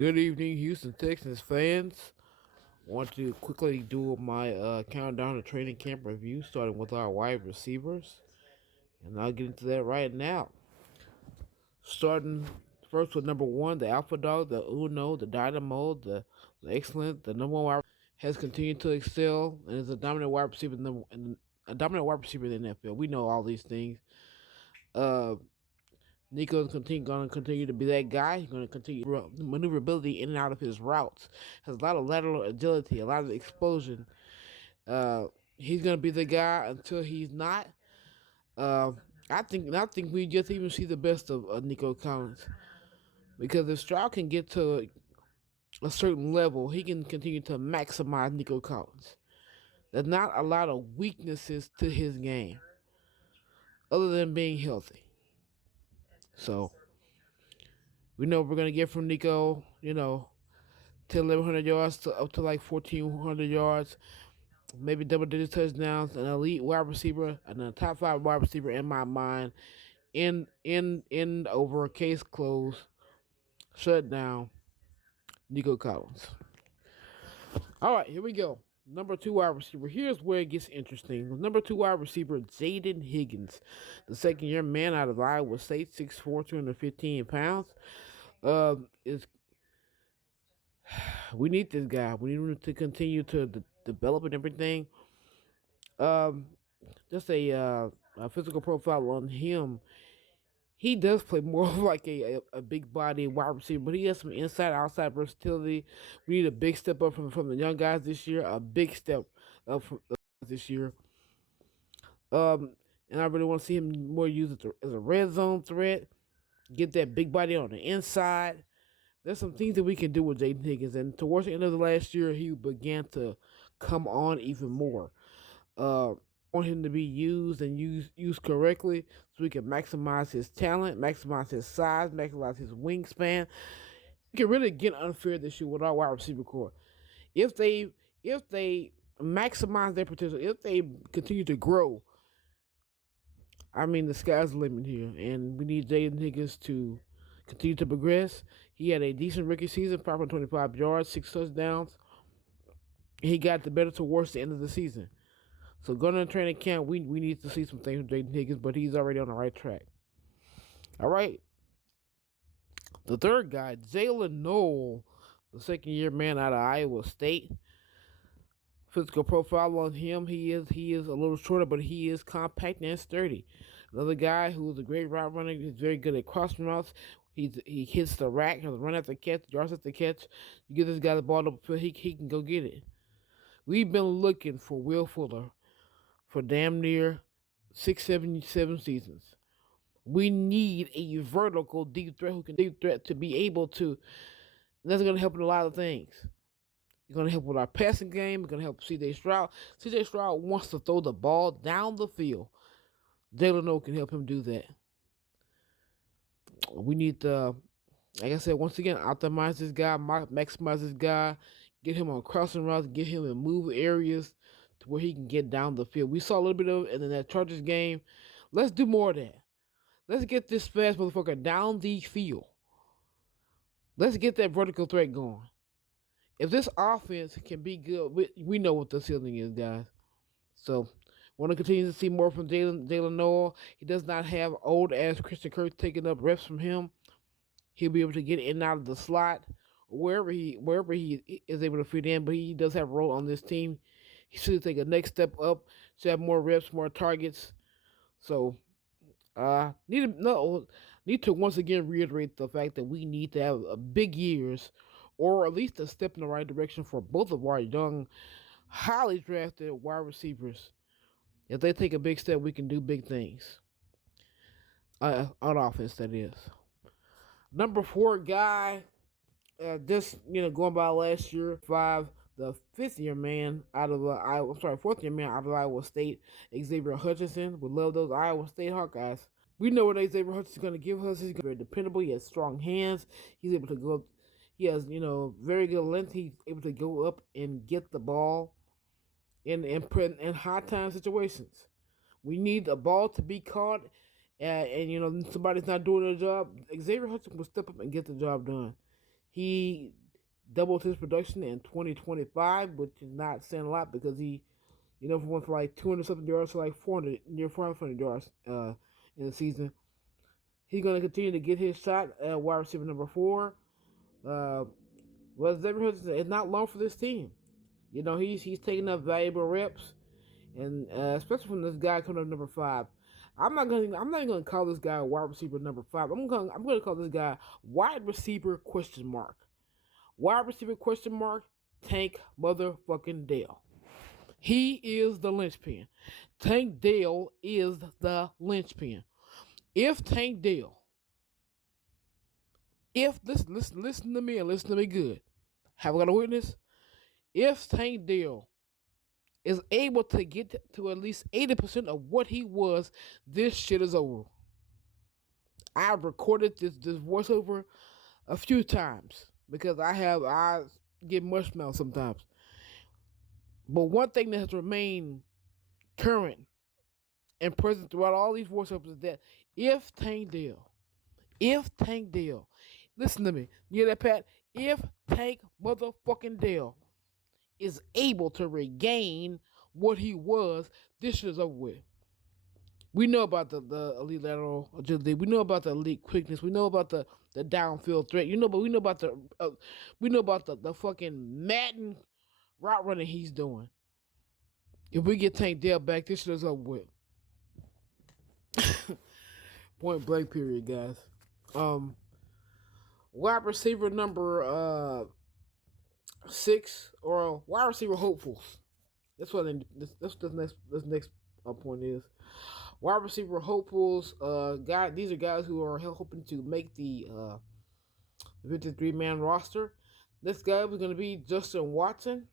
Good evening, Houston Texans fans. Want to quickly do my countdown to training camp review, starting with our wide receivers, and I'll get into that right now. Starting first with number one, the Alpha Dog, the Uno, the Dynamo, the Excellent, the number one wide has continued to excel and is a dominant wide receiver a dominant wide receiver in the NFL. We know all these things. Uh, Nico's going to continue to be that guy. He's going to continue maneuverability in and out of his routes. Has a lot of lateral agility, a lot of explosion. Uh, he's going to be the guy until he's not. Uh, I think we just even see the best of Nico Collins because if Stroud can get to a certain level, he can continue to maximize Nico Collins. There's not a lot of weaknesses to his game other than being healthy. So we know we're gonna get from Nico, to 1,100 yards to up to like 1,400 yards, maybe double digit touchdowns, an elite wide receiver, and a top five wide receiver in my mind. In over a case closed, shut down, Nico Collins. All right, here we go. Number two wide receiver. Here's where it gets interesting. Number two wide receiver, Jaden Higgins, the second year man out of Iowa State, 6'4", 215 pounds. Is We need this guy. We need him to continue to develop and everything. Um, just a physical profile on him. He does play more like a big body wide receiver, but he has some inside outside versatility. We need a big step up from the young guys this year. A big step up from this year. And I really want to see him more used as a red zone threat. Get that big body on the inside. There's some things that we can do with Jaden Higgins, and towards the end of the last year, he began to come on even more. Want him to be used and used correctly so we can maximize his talent, maximize his size, maximize his wingspan. We can really get unfair this year with our wide receiver core. If they maximize their potential, if they continue to grow, I mean the sky's the limit here, and we need Jaden Higgins to continue to progress. He had a decent rookie season, 525 yards, 6 touchdowns. He got the better towards the end of the season. So going into training camp, we need to see some things from Jaden Higgins, but he's already on the right track. All right. The third guy, Jalen Noel, the second year man out of Iowa State. Physical profile on him, he is a little shorter, but he is compact and sturdy. Another guy who is a great route runner. He's very good at crossing routes. He hits the rack, has a run after catch, yards after catch. You give this guy the ball up, he can go get it. We've been looking for Will Fuller for damn near 7 seasons. We need a vertical deep threat who can deep threat to be able to. That's going to help in a lot of things. It's going to help with our passing game. It's going to help C.J. Stroud. C.J. Stroud wants to throw the ball down the field. Jalen O can help him do that. We need to, like I said, once again, optimize this guy, maximize this guy, get him on crossing routes, get him in move areas to where he can get down the field. We saw a little bit of it in that Chargers game. Let's do more of that. Let's get this fast motherfucker down the field. Let's get that vertical threat going. If this offense can be good, we know what the ceiling is, guys. So, want to continue to see more from Jalen Noel. He does not have old ass Christian Kirk taking up reps from him. He'll be able to get in and out of the slot wherever he is able to fit in. But he does have a role on this team. He should take a next step up. Should have more reps, more targets. So need to once again reiterate the fact that we need to have a big years, or at least a step in the right direction for both of our young, highly drafted wide receivers. If they take a big step, we can do big things. On offense, that is. Number four guy, just going by last year, the fifth year man out of fourth year man out of Iowa State, Xavier Hutchinson. We love those Iowa State Hawkeyes. We know what Xavier Hutchinson is going to give us. He's very dependable. He has strong hands. He's able to go. He has very good length. He's able to go up and get the ball in high time situations. We need the ball to be caught, and somebody's not doing their job. Xavier Hutchinson will step up and get the job done. He doubled his production in 2025, which is not saying a lot because he, went for like 200 something yards to like 400, near 400 yards in the season. He's going to continue to get his shot at wide receiver number 4. Uh, well, it's not long for this team. He's taking up valuable reps, and especially from this guy coming up number 5. I'm not even gonna call this guy wide receiver number 5. I'm gonna call this guy wide receiver question mark. Wide receiver question mark. Tank motherfucking Dale. He is the linchpin. Tank Dale is the linchpin. If Tank Dale, if this listen to me and listen to me good. Have I got a witness? If Tank Dale is able to get to at least 80% of what he was, this shit is over. I've recorded this voiceover a few times because I get mush mouth sometimes. But one thing that has remained current and present throughout all these voiceovers is that if Tank Dale, listen to me, you hear that, Pat? If Tank motherfucking Dale is able to regain what he was, this shit is over with. We know about the elite lateral agility. We know about the elite quickness. We know about the downfield threat. But we know about the fucking Madden route running he's doing. If we get Tank Dale back, this shit is over with. Point blank, period, guys. Wide receiver number 6, or wide receiver hopefuls. That's what that's the next point is. Wide receiver hopefuls. These are guys who are hoping to make the 53-man roster. This guy was going to be Justin Watson.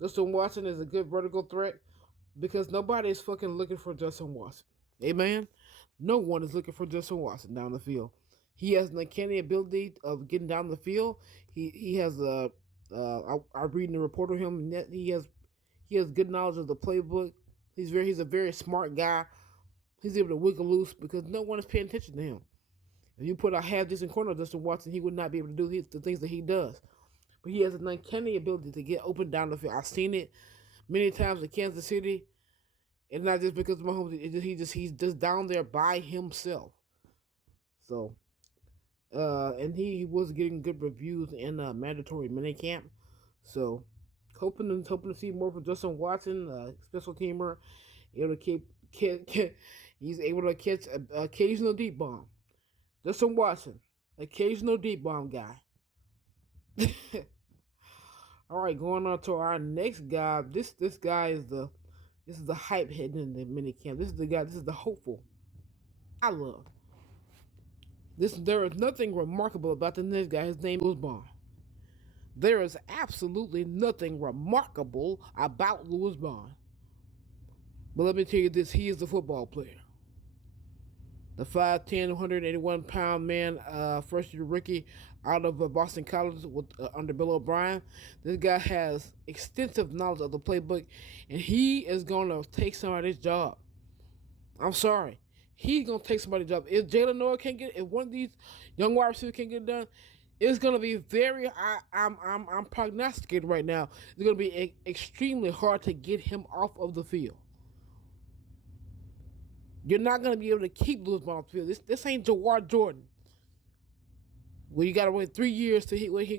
Justin Watson is a good vertical threat because nobody is fucking looking for Justin Watson. Amen? No one is looking for Justin Watson down the field. He has an uncanny ability of getting down the field. He has a I'm reading a report of him. He has good knowledge of the playbook. He's a very smart guy. He's able to wiggle loose because no one is paying attention to him. If you put a half decent corner of Justin Watson, he would not be able to do the things that he does. But he has an uncanny ability to get open down the field. I've seen it many times in Kansas City, and not just because of Mahomes. He's just down there by himself. So, and he was getting good reviews in mandatory minicamp. So, hoping to see more from Justin Watson, special teamer, able to he's able to catch an occasional deep bomb. Justin Watson, occasional deep bomb guy. All right, going on to our next guy. This guy is the hype head in the minicamp. This is the guy. This is the hopeful. I love this. There is nothing remarkable about the next guy. His name is Bond. There is absolutely nothing remarkable about Louis Bond. But let me tell you this: he is a football player. The 5'10", 181-pound man, first-year rookie out of Boston College under Bill O'Brien. This guy has extensive knowledge of the playbook, and he is going to take somebody's job. I'm sorry. He's going to take somebody's job. If Jalen Noah can't get if one of these young wide receivers can't get it done, it's going to be I'm prognosticating right now. It's going to be extremely hard to get him off of the field. You're not going to be able to keep Louis Bond off the field. This ain't Jawar Jordan. Well, you got to wait 3 years to where he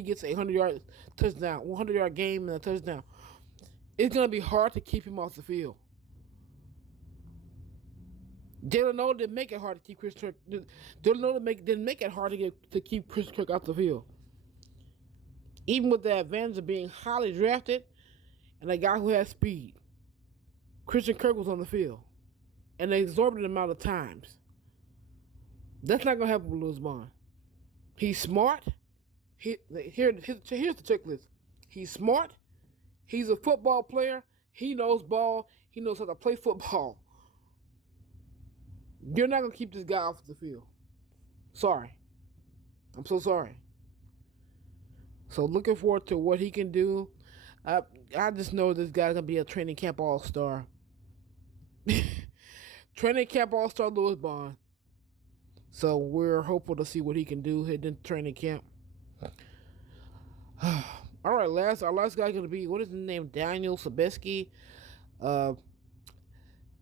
gets a 100-yard touchdown, 100-yard game and a touchdown. It's going to be hard to keep him off the field. Jalen Noah didn't make it hard to keep Chris Kirk. Jalen Noah didn't make it hard to keep Chris Kirk off the field. Even with the advantage of being highly drafted and a guy who has speed, Christian Kirk was on the field an exorbitant amount of times. That's not going to happen with Louis Bond. He's smart. Here's the checklist. He's smart. He's a football player. He knows ball. He knows how to play football. You're not going to keep this guy off the field. Sorry. I'm so sorry. So looking forward to what he can do. I just know this guy's going to be a training camp all-star. Training camp all-star Louis Bond. So we're hopeful to see what he can do heading into training camp. All right, our last guy gonna be, what is his name? Daniel Sobieski, uh,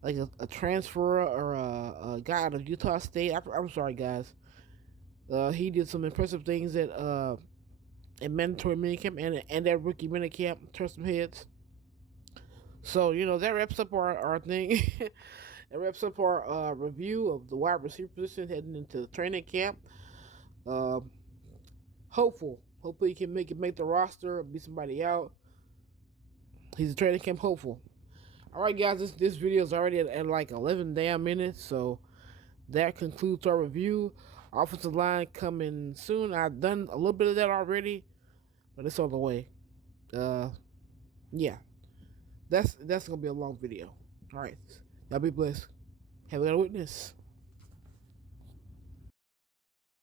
like a transfer or a guy out of Utah State. I'm sorry, guys. He did some impressive things at mandatory minicamp and that rookie minicamp. Turned some heads. So that wraps up our thing. That wraps up our review of the wide receiver position heading into training camp. Uh, hopefully he can make the roster or be somebody out. He's a training camp hopeful. All right, guys, this video is already at like 11 damn minutes, so that concludes our review. Offensive line coming soon. I've done a little bit of that already, but it's on the way. Yeah, that's gonna be a long video. All right, y'all be blessed. Have a good witness.